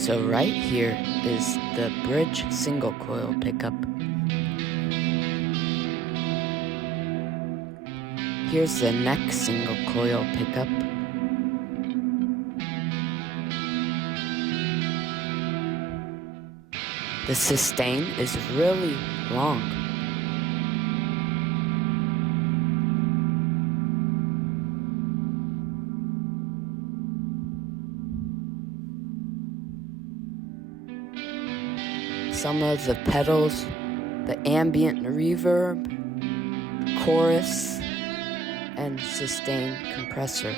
So right here is the bridge single coil pickup. Here's the neck single coil pickup. The sustain is really long. Some of the pedals, the ambient reverb, chorus, and sustain compressor.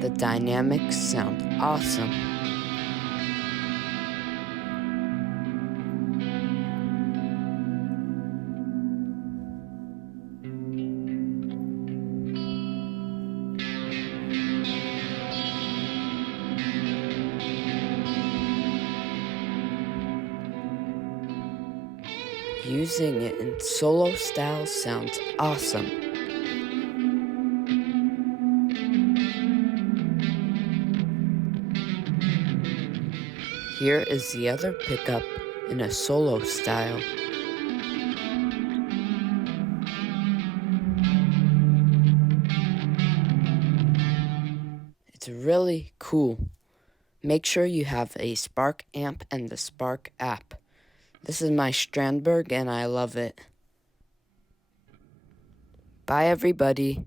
The dynamics sound awesome. Using it in solo style sounds awesome. Here is the other pickup in a solo style. It's really cool. Make sure you have a Spark amp and the Spark app. This is my Strandberg and I love it. Bye everybody.